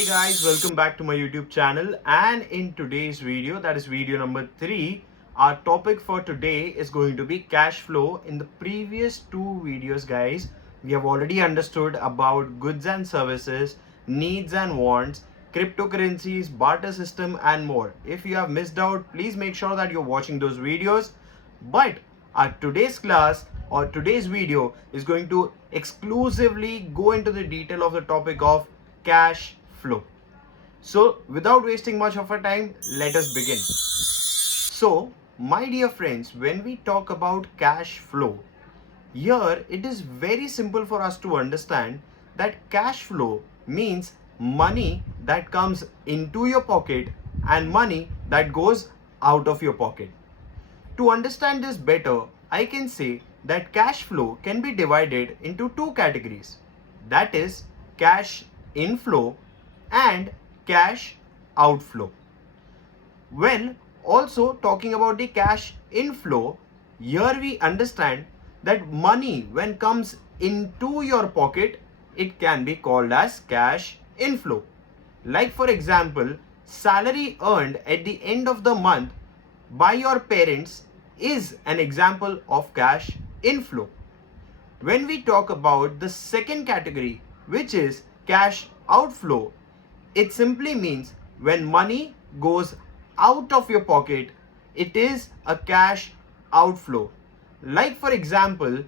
Hey guys, welcome back to my YouTube channel, and in today's video, that is video number 3, our topic for today is going to be cash flow. In the previous two videos guys, we have already understood about goods and services, needs and wants, cryptocurrencies, barter system and more. If you have missed out, please make sure that you're watching those videos. But our today's class or today's video is going to exclusively go into the detail of the topic of cash flow. So without wasting much of our time, let us begin. So my dear friends, when we talk about cash flow, here it is very simple for us to understand that cash flow means money that comes into your pocket and money that goes out of your pocket. To understand this better, I can say that cash flow can be divided into two categories. That is cash inflow and cash outflow. Well, also talking about the cash inflow, here we understand that money when comes into your pocket, it can be called as cash inflow. Like for example, salary earned at the end of the month by your parents is an example of cash inflow. When we talk about the second category, which is cash outflow, it simply means when money goes out of your pocket, it is a cash outflow. Like for example,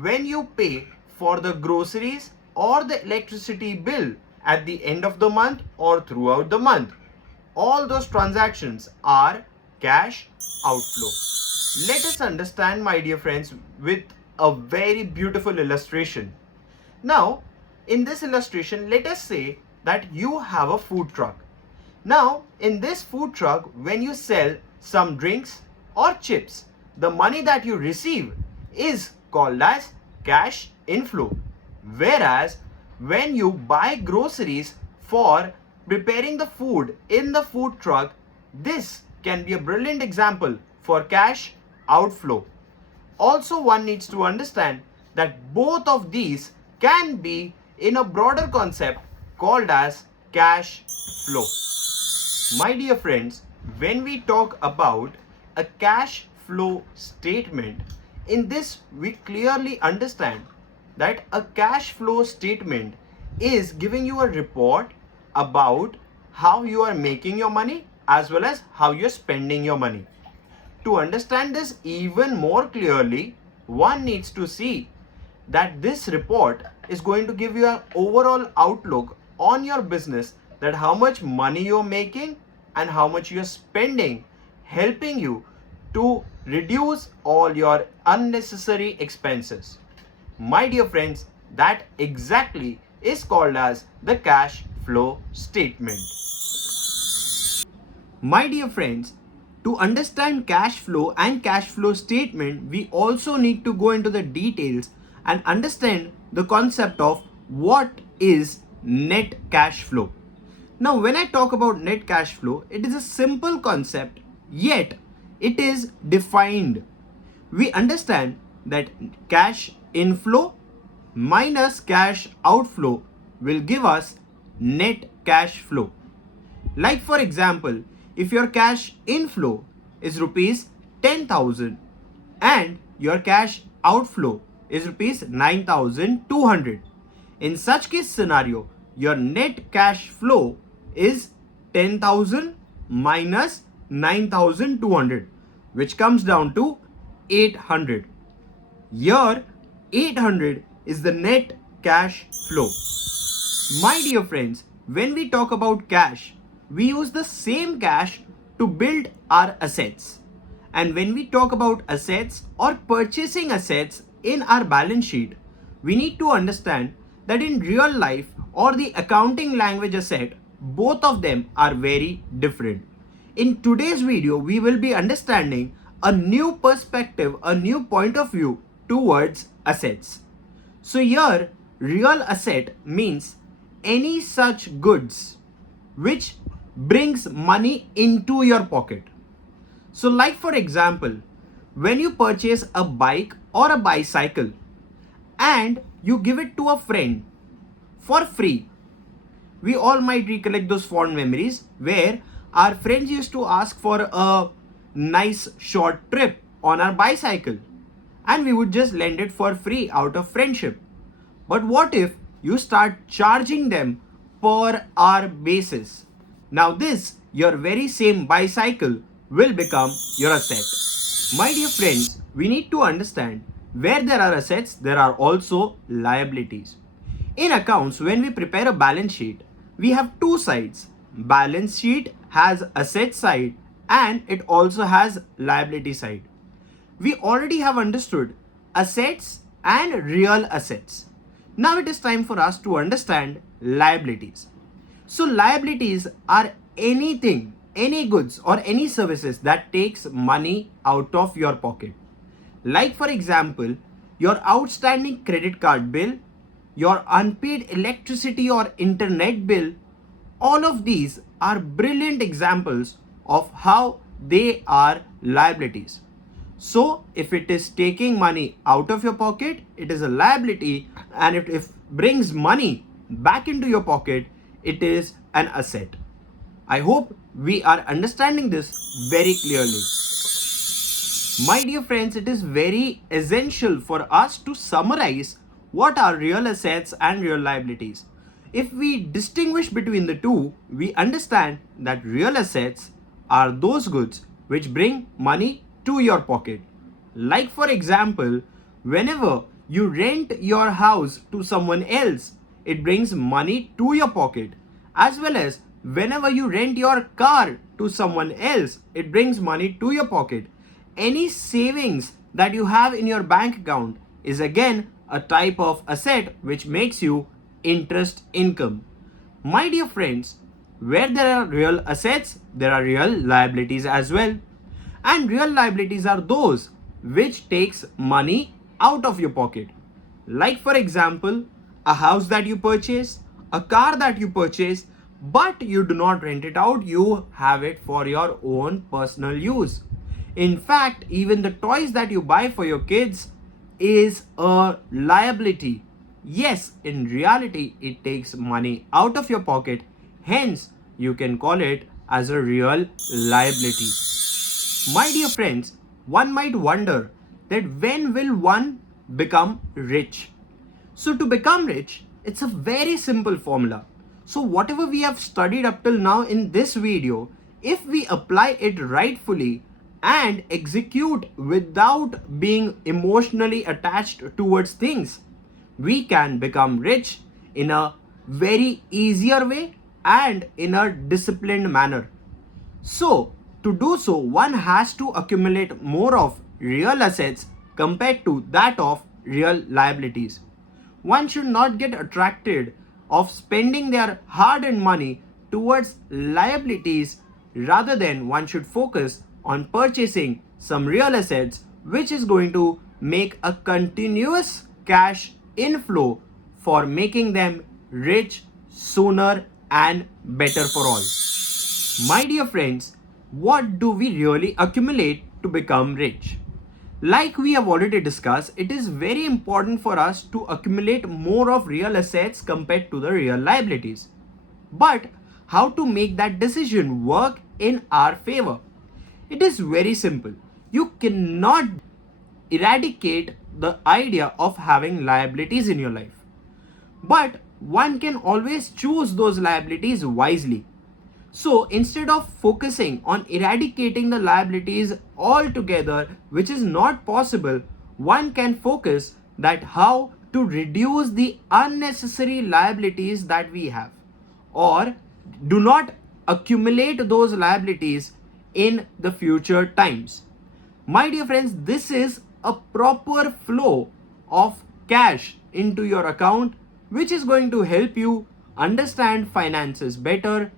when you pay for the groceries or the electricity bill at the end of the month or throughout the month, all those transactions are cash outflow. Let us understand, my dear friends, with a very beautiful illustration. Now, in this illustration, let us say that you have a food truck. Now, in this food truck, when you sell some drinks or chips, the money that you receive is called as cash inflow. Whereas, when you buy groceries for preparing the food in the food truck, this can be a brilliant example for cash outflow. Also, one needs to understand that both of these can be in a broader concept called as cash flow. My dear friends, when we talk about a cash flow statement, in this we clearly understand that a cash flow statement is giving you a report about how you are making your money as well as how you're spending your money. To understand this even more clearly, one needs to see that this report is going to give you an overall outlook on your business, that how much money you're making and how much you're spending, helping you to reduce all your unnecessary expenses. My dear friends, that exactly is called as the cash flow statement. My dear friends, to understand cash flow and cash flow statement, we also need to go into the details and understand the concept of what is net cash flow. Now, when I talk about net cash flow, it is a simple concept, yet it is defined. We understand that cash inflow minus cash outflow will give us net cash flow. Like for example, if your cash inflow is rupees 10,000 and your cash outflow is rupees 9,200, in such case scenario, your net cash flow is 10,000 minus 9,200, which comes down to 800. Here 800 is the net cash flow. My dear friends, when we talk about cash, we use the same cash to build our assets. And when we talk about assets or purchasing assets in our balance sheet, we need to understand that in real life or the accounting language asset, both of them are very different. In today's video, we will be understanding a new perspective, a new point of view towards assets. So here, real asset means any such goods which brings money into your pocket. So like for example, when you purchase a bike or a bicycle and you give it to a friend for free, We all might recollect those fond memories where our friends used to ask for a nice short trip on our bicycle and we would just lend it for free out of friendship. But what if you start charging them per hour basis? Now this, your very same bicycle will become your asset. My dear friends, we need to understand where there are assets, there are also liabilities. In accounts, when we prepare a balance sheet, we have two sides. Balance sheet has asset side and it also has liability side. We already have understood assets and real assets. Now it is time for us to understand liabilities. So liabilities are anything, any goods or any services that takes money out of your pocket. Like for example, your outstanding credit card bill, your unpaid electricity or internet bill, all of these are brilliant examples of how they are liabilities. So if it is taking money out of your pocket, it is a liability, and if it brings money back into your pocket, it is an asset. I hope we are understanding this very clearly. My dear friends, it is very essential for us to summarize what are real assets and real liabilities. If we distinguish between the two, we understand that real assets are those goods which bring money to your pocket. Like for example, whenever you rent your house to someone else, it brings money to your pocket. As well as whenever you rent your car to someone else, it brings money to your pocket. Any savings that you have in your bank account is again a type of asset which makes you interest income. My dear friends, where there are real assets, there are real liabilities as well. And real liabilities are those which takes money out of your pocket. Like for example, a house that you purchase, a car that you purchase, but you do not rent it out, you have it for your own personal use. In fact, even the toys that you buy for your kids is a liability. Yes, in reality, it takes money out of your pocket. Hence, you can call it as a real liability. My dear friends, one might wonder that when will one become rich? So to become rich, it's a very simple formula. So whatever we have studied up till now in this video, if we apply it rightfully and execute without being emotionally attached towards things, we can become rich in a very easier way and in a disciplined manner. So to do so, one has to accumulate more of real assets compared to that of real liabilities. One should not get attracted of spending their hard-earned money towards liabilities. Rather than one should focus on purchasing some real assets which is going to make a continuous cash inflow for making them rich sooner and better for all. My dear friends, what do we really accumulate to become rich? Like we have already discussed, it is very important for us to accumulate more of real assets compared to the real liabilities. But how to make that decision work in our favor? It is very simple. You cannot eradicate the idea of having liabilities in your life. But one can always choose those liabilities wisely. So instead of focusing on eradicating the liabilities altogether, which is not possible, one can focus that how to reduce the unnecessary liabilities that we have, or do not accumulate those liabilities in the future times. My dear friends, this is a proper flow of cash into your account, which is going to help you understand finances better,